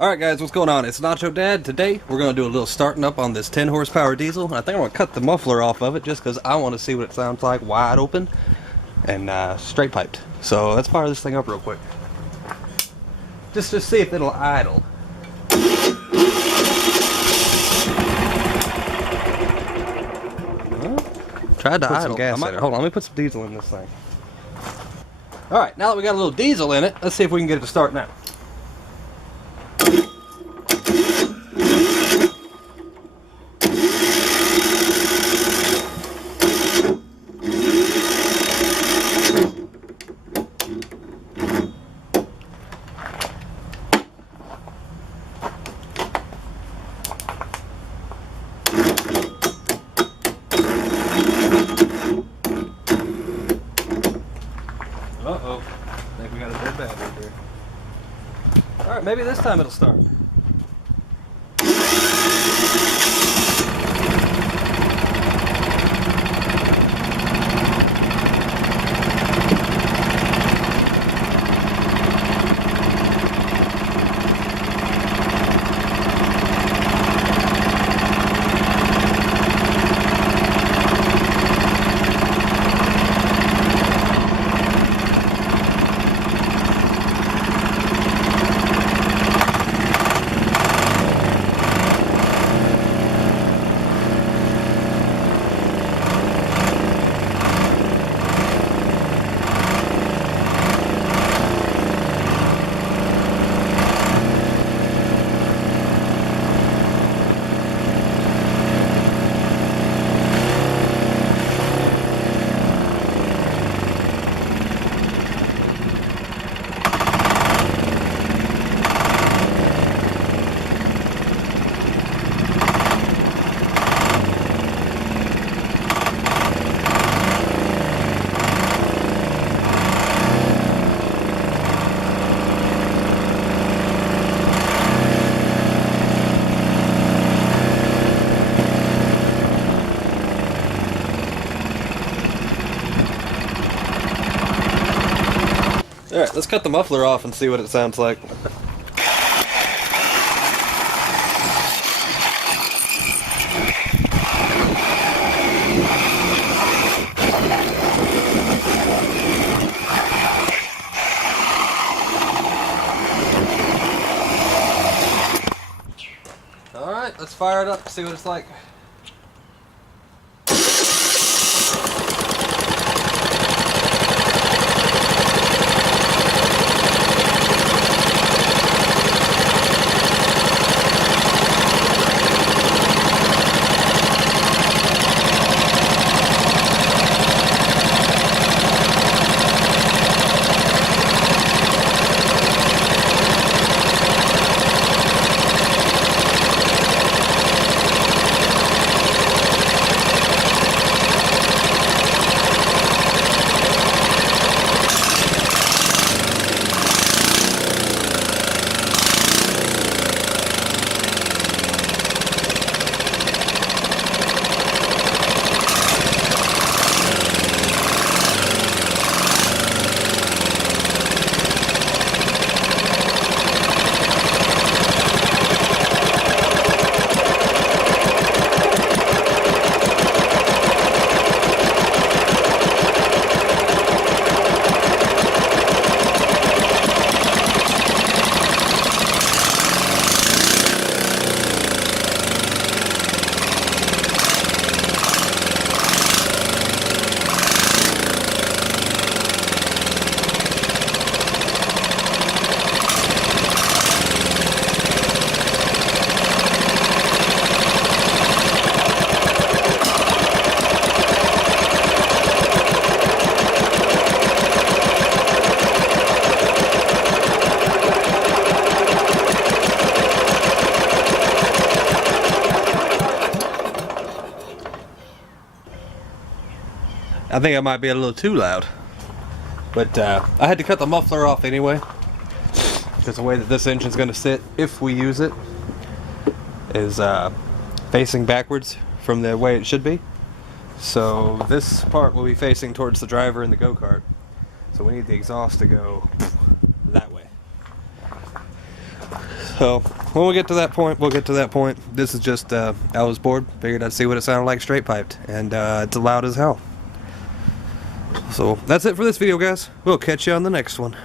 Alright guys, what's going on? It's Nacho Dad. Today we're going to do a little starting up on this 10 horsepower diesel. I think I'm going to cut the muffler off of it just because I want to see what it sounds like wide open and straight piped. So let's fire this thing up real quick. Just to see if it'll idle. Well, tried to idle. Gas in it. Hold on, let me put some diesel in this thing. Alright, now that we got a little diesel in it, let's see if we can get it to start now. Uh-oh. I think we got a dead battery here. Alright, maybe this time it'll start. Alright, let's cut the muffler off and see what it sounds like. Alright, let's fire it up, see what it's like. I think I might be a little too loud, but I had to cut the muffler off anyway, because the way that this engine's going to sit, if we use it, is facing backwards from the way it should be. So this part will be facing towards the driver in the go-kart. So we need the exhaust to go that way. So when we get to that point, we'll get to that point. This is just, I was bored, figured I'd see what it sounded like straight piped, and it's loud as hell. So that's it for this video, guys. We'll catch you on the next one.